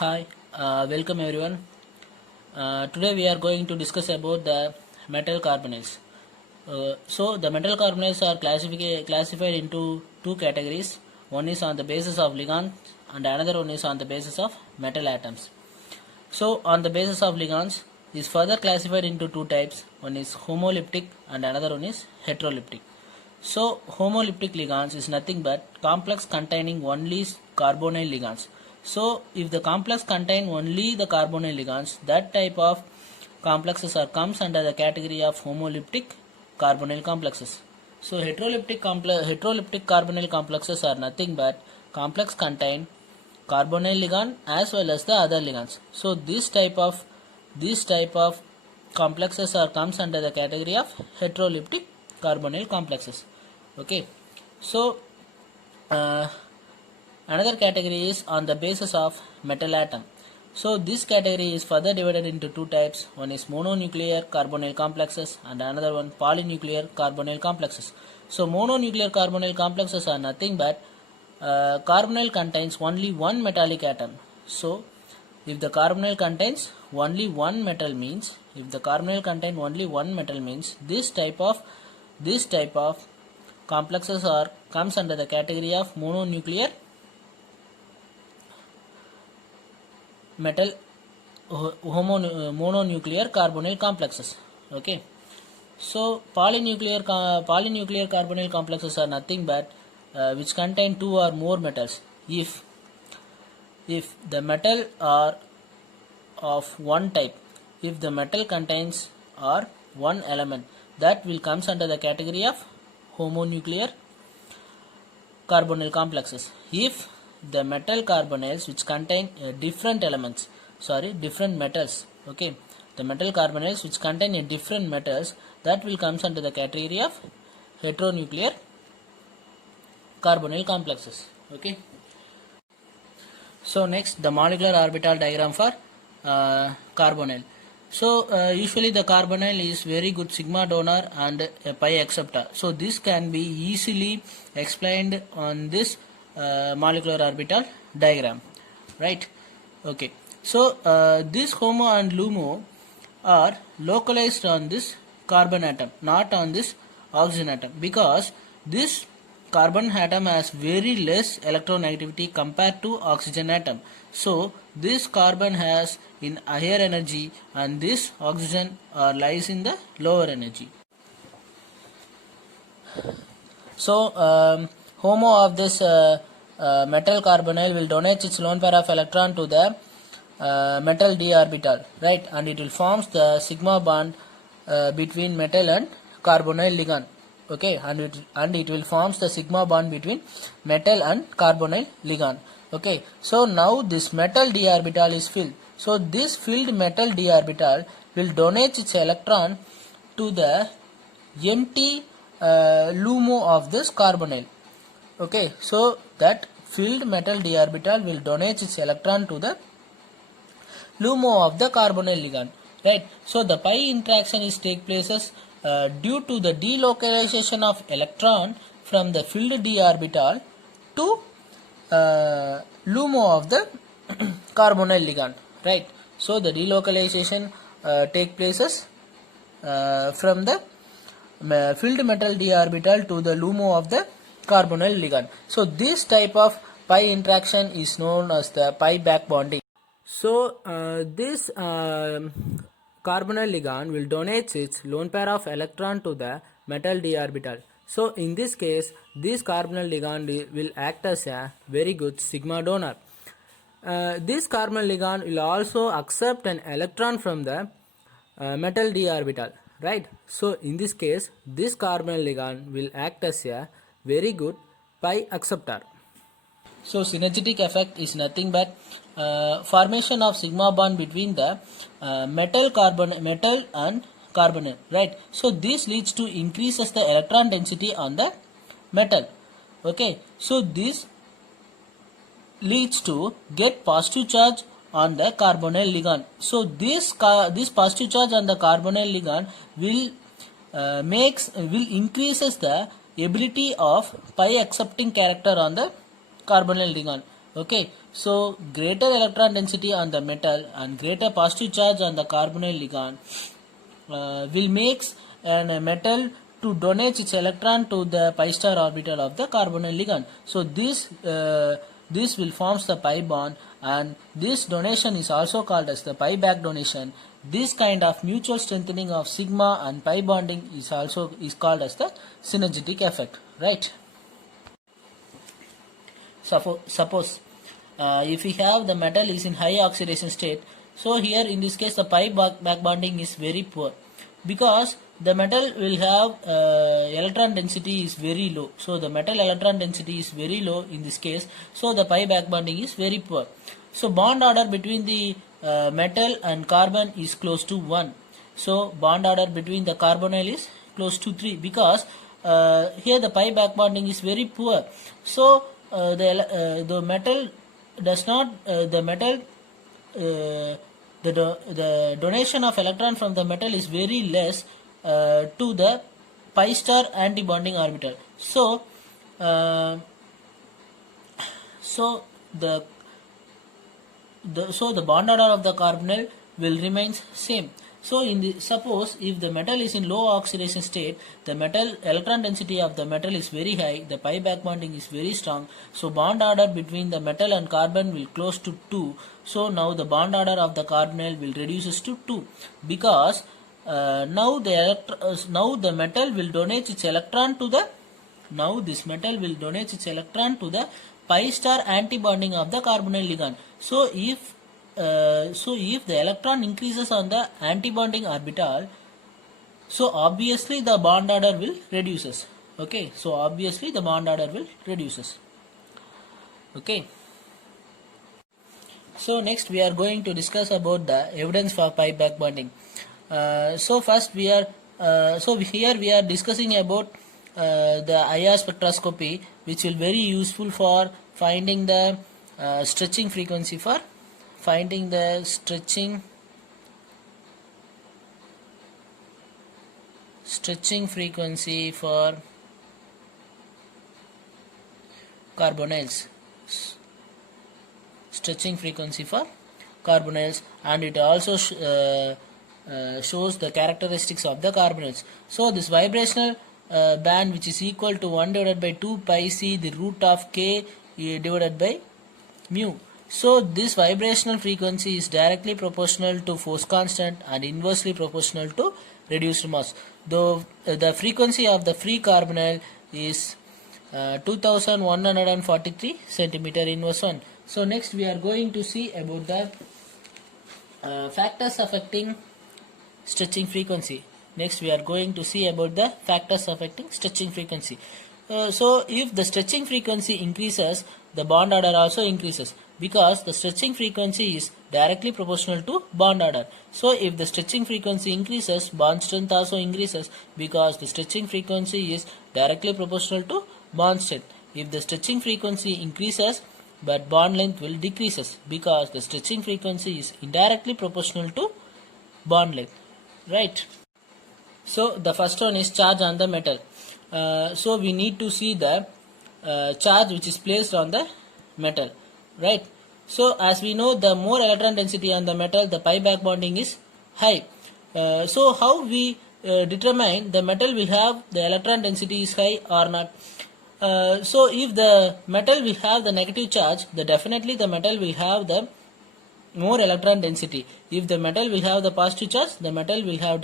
Hi, welcome everyone. Today we are going to discuss about the metal carbonyls. The metal carbonyls are classified into two categories. One is on the basis of ligand and another one is on the basis of metal atoms. So on the basis of ligands is further classified into two types. One is homolyptic and another one is heterolyptic. So homolyptic ligands is nothing but complex containing only carbonyl ligands. So if the complex contain only the carbonyl ligands, that type of complexes comes under the category of homolyptic carbonyl complexes. So heterolyptic carbonyl complexes are nothing but complex contain carbonyl ligand as well as the other ligands. So this type of complexes comes under the category of heterolyptic carbonyl complexes. Okay, so uh, another category is on the basis of metal atom. So this category is further divided into two types. One is mononuclear carbonyl complexes and another one polynuclear carbonyl complexes. So mononuclear carbonyl complexes are nothing but carbonyl contains only one metallic atom. So if the carbonyl contains only one metal means, this type of complexes comes under the category of mononuclear mononuclear carbonyl complexes. Okay, so polynuclear carbonyl complexes are nothing but which contain two or more metals. If the metal are of one type, if the metal contains or one element, that will comes under the category of homonuclear carbonyl complexes. If the metal carbonyls which contain different metals, okay, the metal carbonyls which contain different metals, that will comes under the category of heteronuclear carbonyl complexes. Okay, so next the molecular orbital diagram for carbonyl. So usually the carbonyl is very good sigma donor and a pi acceptor. So this can be easily explained on this molecular orbital diagram, right? Okay, so this HOMO and LUMO are localized on this carbon atom, not on this oxygen atom, because this carbon atom has very less electronegativity compared to oxygen atom. So this carbon has in higher energy and this oxygen lies in the lower energy. So HOMO of this metal carbonyl will donate its lone pair of electron to the metal d orbital, right, and it will forms the sigma bond between metal and carbonyl ligand. Okay, and it will forms the sigma bond between metal and carbonyl ligand. Okay, so now this metal d orbital is filled. So this filled metal d orbital will donate its electron to the empty LUMO of this carbonyl. Okay, so that filled metal d orbital will donate its electron to the LUMO of the carbonyl ligand, right? So the pi interaction is take places due to the delocalization of electron from the filled d orbital to LUMO of the carbonyl ligand, right? So the delocalization take places from the filled metal d orbital to the LUMO of the carbonyl ligand. So this type of pi interaction is known as the pi back bonding. So this carbonyl ligand will donate its lone pair of electron to the metal d orbital. So in this case, this carbonyl ligand will act as a very good sigma donor. This carbonyl ligand will also accept an electron from the metal d orbital, right? So in this case, this carbonyl ligand will act as a very good pi acceptor. So synergetic effect is nothing but formation of sigma bond between the metal and carbonyl, right? So this leads to increases the electron density on the metal. Okay, so this leads to get positive charge on the carbonyl ligand. So this positive charge on the carbonyl ligand will increases the ability of pi accepting character on the carbonyl ligand. Okay, So greater electron density on the metal and greater positive charge on the carbonyl ligand will makes a metal to donate its electron to the pi star orbital of the carbonyl ligand. So this will forms the pi bond, and this donation is also called as the pi back donation. This kind of mutual strengthening of sigma and pi bonding is called as the synergetic effect, right? Suppose if we have the metal is in high oxidation state, so here in this case the pi back bonding is very poor, because the metal will have electron density is very low. So the metal electron density is very low in this case, so the pi back bonding is very poor. So bond order between the metal and carbon is close to 1. So bond order between the carbonyl is close to 3, because here the pi back bonding is very poor. So the metal does not the donation of electron from the metal is very less to the pi star anti-bonding orbital. So the bond order of the carbonyl will remains same. So suppose if the metal is in low oxidation state, the metal electron density of the metal is very high, the pi back bonding is very strong, so bond order between the metal and carbon will close to 2. So now the bond order of the carbonyl will reduces to 2, because now the metal will donate its electron to the pi star anti-bonding of the carbonyl ligand. So if the electron increases on the anti-bonding orbital, so obviously the bond order will reduces. Okay, so obviously the bond order will reduces. Okay. So next we are going to discuss about the evidence for pi back bonding. So first here we are discussing about the IR spectroscopy, which will very useful for finding the stretching frequency for stretching frequency for carbonyls. And it also shows the characteristics of the carbonyls. So this vibrational band, which is equal to 1 divided by 2 pi c the root of k divided by mu. So this vibrational frequency is directly proportional to force constant and inversely proportional to reduced mass. Though the frequency of the free carbonyl is 2143 centimeter inverse 1. So next we are going to see about the factors affecting stretching frequency. So if the stretching frequency increases, the bond order also increases, because the stretching frequency is directly proportional to bond order. So if the stretching frequency increases, bond strength also increases, because the stretching frequency is directly proportional to bond strength. If the stretching frequency increases, but bond length will decreases, because the stretching frequency is indirectly proportional to bond length, right? So the first one is charge on the metal. So we need to see the charge which is placed on the metal, right? So as we know, the more electron density on the metal, the pi back bonding is high. So how we determine the metal will have the electron density is high or not? So if the metal will have the negative charge, then definitely the metal will have the more electron density. If the metal will have the positive charge, the metal will have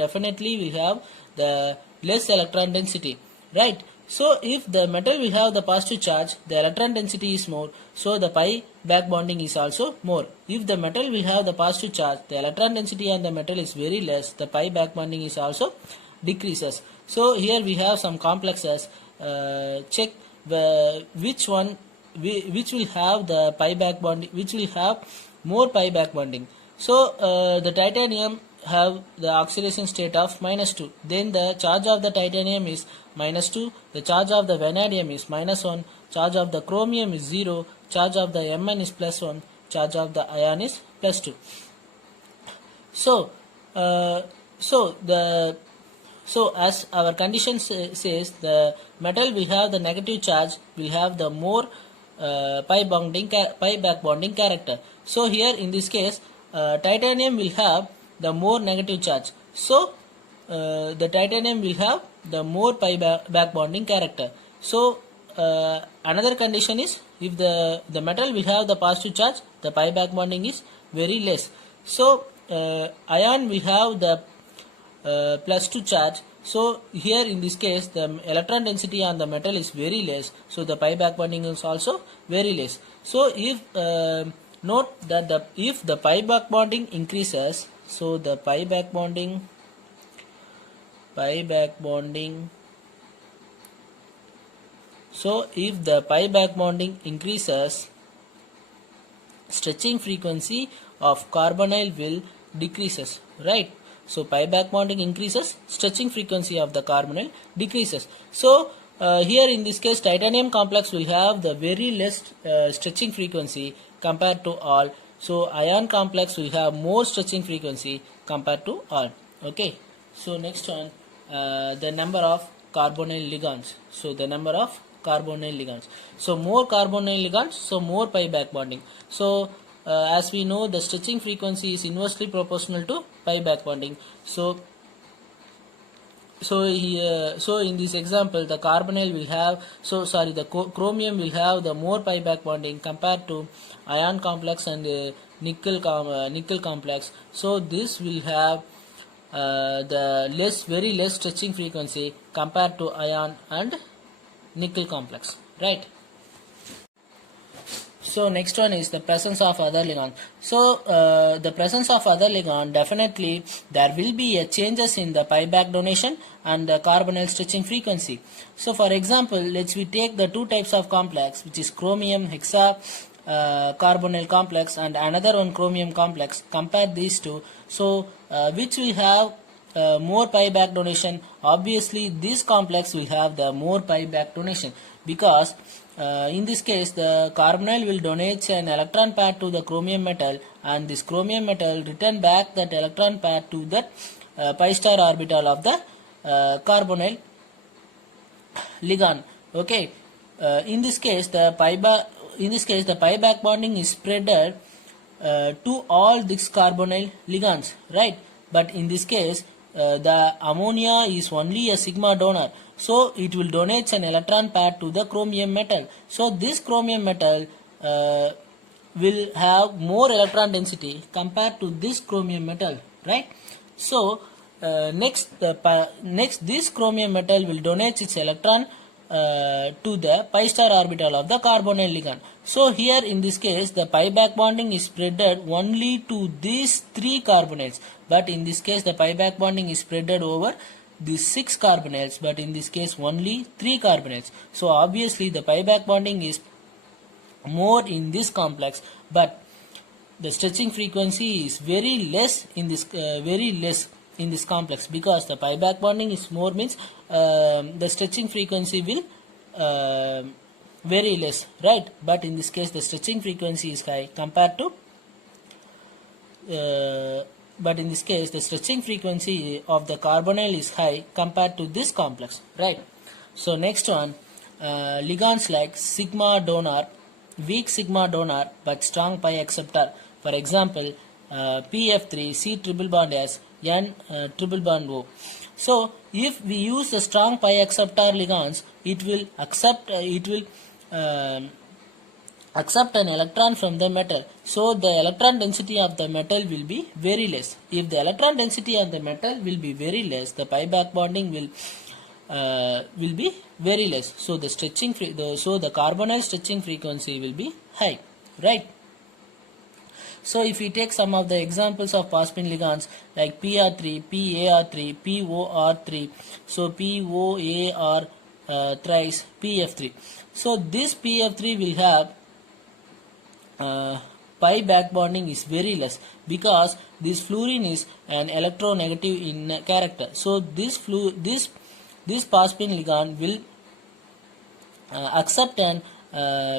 the less electron density, right? So if the metal will have the positive charge, the electron density is more, so the pi back bonding is also more. If the metal will have the positive charge, the electron density on the metal is very less, the pi back bonding is also decreases. So here we have some complexes. Check which will have the pi back bonding, which will have more pi back bonding. So the titanium have the oxidation state of -2, then the charge of the titanium is -2, the charge of the vanadium is -1, charge of the chromium is 0, charge of the Mn is +1, charge of the iron is +2. So as our condition says, the metal will have the negative charge, will have the more pi back bonding character. So here in this case, titanium will have the more negative charge. So the titanium will have the more pi back bonding character. So another condition is, if the metal will have the positive charge, the pi back bonding is very less. So ion will have the plus 2 charge. So here in this case, the electron density on the metal is very less, so the pi back bonding is also very less. So if note that if the pi back bonding increases, so the pi back bonding so if the pi back bonding increases, stretching frequency of carbonyl will decreases, right? So pi back bonding increases, stretching frequency of the carbonyl decreases. So here in this case, titanium complex will have the very less stretching frequency compared to all. So ion complex will have more stretching frequency compared to all. Okay. So next one, the number of carbonyl ligands. So the number of carbonyl ligands. So more carbonyl ligands, so more pi back bonding. So as we know, the stretching frequency is inversely proportional to pi back bonding. So here, so in this example, the carbonyl will have, the chromium will have the more pi back bonding compared to ion complex and nickel complex. So this will have the very less stretching frequency compared to ion and nickel complex, right? So next one is the presence of other ligand. So the presence of other ligand, definitely there will be a changes in the pi back donation and the carbonyl stretching frequency. So for example, let's we take the two types of complex, which is chromium hexa carbonyl complex and another one chromium complex. Compare these two. So which will have more pi back donation? Obviously this complex will have the more pi back donation, because in this case the carbonyl will donate an electron pair to the chromium metal, and this chromium metal return back that electron pair to that pi star orbital of the carbonyl ligand. Okay. In this case the pi back bonding is spreaded to all these carbonyl ligands, right? But in this case the ammonia is only a sigma donor, so it will donate an electron pair to the chromium metal. So this chromium metal will have more electron density compared to this chromium metal, right? So next this chromium metal will donate its electron to the pi star orbital of the carbonyl ligand. So here in this case the pi back bonding is spreaded only to these 3 carbonyls, but in this case the pi back bonding is spreaded over these 6 carbonyls, but in this case only 3 carbonyls. So obviously the pi back bonding is more in this complex, but the stretching frequency is very less in this complex, because the pi back bonding is more, means the stretching frequency will very less, right? But in this case the stretching frequency is high compared to but in this case the stretching frequency of the carbonyl is high compared to this complex, right? So next one, ligands like sigma donor, weak sigma donor but strong pi acceptor. For example, PF3 C triple bond S N triple bond O. So if we use the strong pi acceptor ligands, it will accept an electron from the metal. So the electron density of the metal will be very less. If the electron density of the metal will be very less, the pi back bonding will be very less. So the the carbonyl stretching frequency will be high, right? So if we take some of the examples of phosphine ligands like PR3, PAR3, POR3, so POAR thrice PF3. So this PF3 will have pi back bonding is very less, because this fluorine is an electronegative in character. So this phosphine ligand will accept and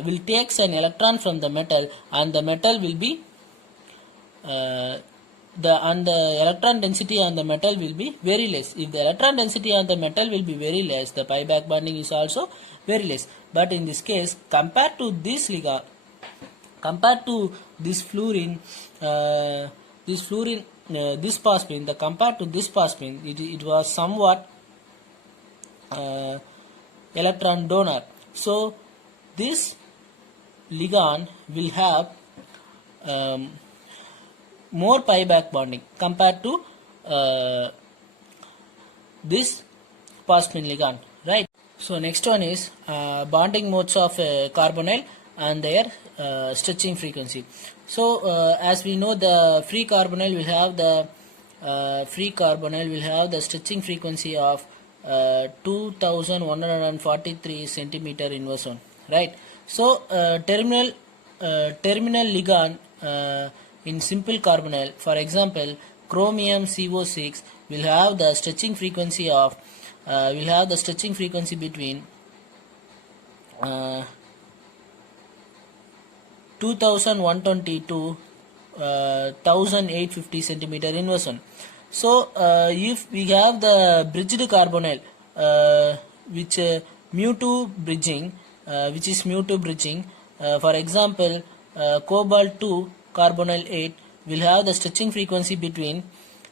will takes an electron from the metal, and the metal will be the electron density on the metal will be very less. If the electron density on the metal will be very less, the pi back bonding is also very less. But in this case, compared to this ligand, compared to this fluorine, this phosphine, compared to this phosphine, it was somewhat electron donor. So this ligand will have more pi back bonding compared to this phosphine ligand, right? So next one is bonding modes of carbonyl and their stretching frequency. So as we know, the free carbonyl will have the stretching frequency of 2143 centimeter inverse 1, right? So terminal ligand in simple carbonyl, for example, chromium CO6 will have the stretching frequency of between 2120 to 1850 centimeter inverse 1. So if we have the bridged carbonyl which mu2 bridging, for example, cobalt 2 carbonyl 8 will have the stretching frequency between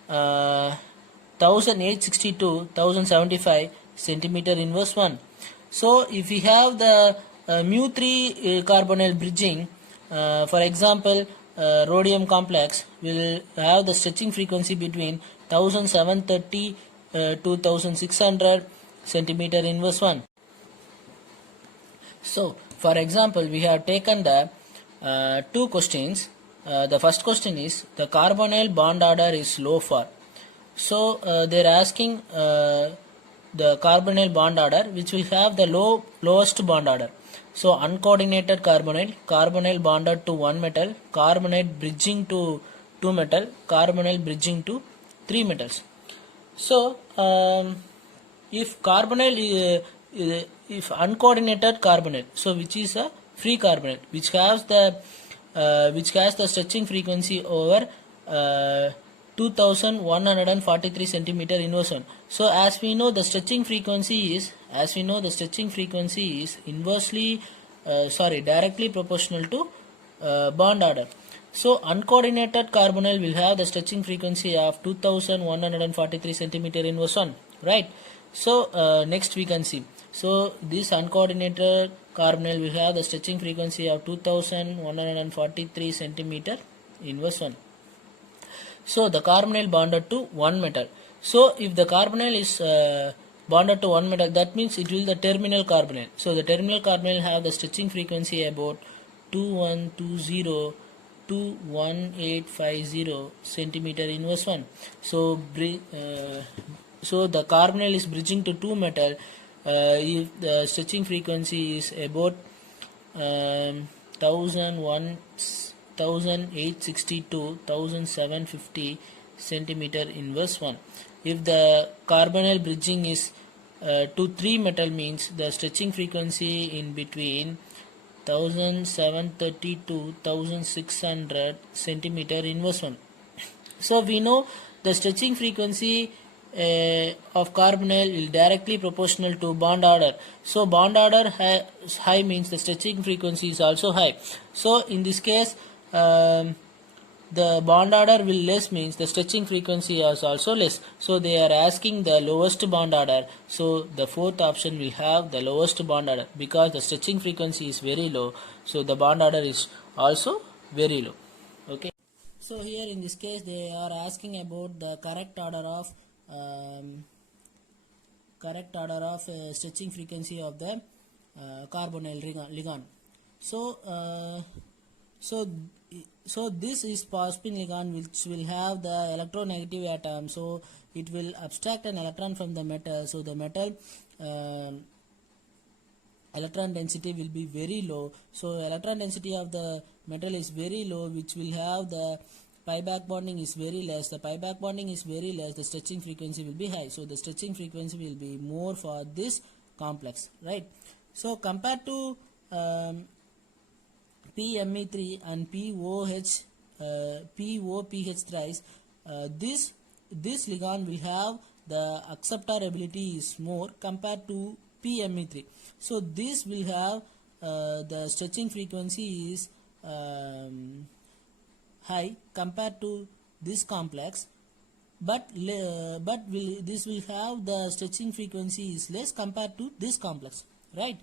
1860 to 1075 centimeter inverse 1. So if we have the mu3 carbonyl bridging, for example, rhodium complex will have the stretching frequency between 1730 to 1600 centimeter inverse 1. So for example, we have taken the two questions. The first question is the carbonyl bond order is low for. So they are asking the carbonyl bond order which will have the lowest bond order. So uncoordinated carbonyl bonded to one metal, carbonate bridging to two metal, carbonyl bridging to three metals. So if uncoordinated carbonyl, so which is a free carbonyl, which has the stretching frequency over 2143 centimeter inverse 1. So as we know, the stretching frequency is inversely directly proportional to bond order. So uncoordinated carbonyl will have the stretching frequency of 2143 centimeter inverse 1, right? So next we can see. So this uncoordinated carbonyl will have the stretching frequency of 2143 centimeter inverse 1. So the carbonyl bonded to one metal. So if the carbonyl is bonded to one metal, that means it will the terminal carbonyl. So the terminal carbonyl have the stretching frequency about 2120 to 1850 centimeter inverse 1. So the carbonyl is bridging to two metal. If the stretching frequency is about 1860 to 1750 centimeter inverse 1. If the carbonyl bridging is to three metal, means the stretching frequency in between 1730 to 1600 centimeter inverse 1. So we know the stretching frequency of carbonyl is directly proportional to bond order. So bond order high means the stretching frequency is also high. So in this case, the bond order will less means the stretching frequency is also less. So they are asking the lowest bond order. So the fourth option will have the lowest bond order because the stretching frequency is very low. So the bond order is also very low. Okay. So here in this case they are asking about the correct order of stretching frequency of the carbonyl ligand. So this is phosphine ligand which will have the electronegative atom. So it will abstract an electron from the metal. So the metal electron density will be very low. So electron density of the metal is very low, which will have the pi back bonding is very less. The pi back bonding is very less. The stretching frequency will be high. So the stretching frequency will be more for this complex, right? So compared to PMe3 and POPH thrice, this ligand will have the acceptor ability is more compared to PME3. So this will have the stretching frequency is high compared to this complex, but this will have the stretching frequency is less compared to this complex, right?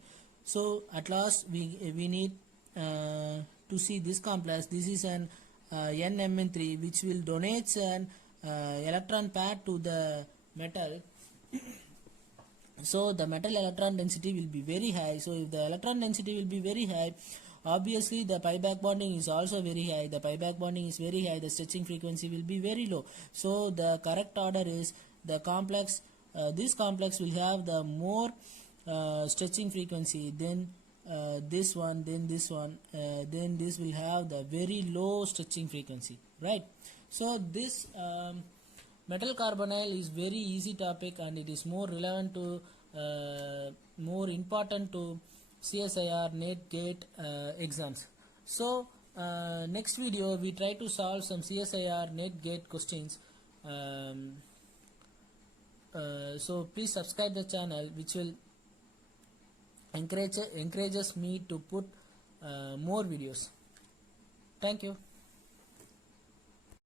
So at last we need to see this complex. This is an NMN3 which will donate an electron pair to the metal. So the metal electron density will be very high. So if the electron density will be very high, obviously the pi back bonding is also very high. The pi back bonding is very high, the stretching frequency will be very low. So the correct order is the complex, this complex will have the more stretching frequency, then this one, then this one, then this will have the very low stretching frequency, right? So this metal carbonyl is very easy topic, and it is more relevant to more important to CSIR, NET, GATE exams. So next video we try to solve some CSIR, NET, GATE questions. So please subscribe the channel, which will encourages me to put more videos. Thank you.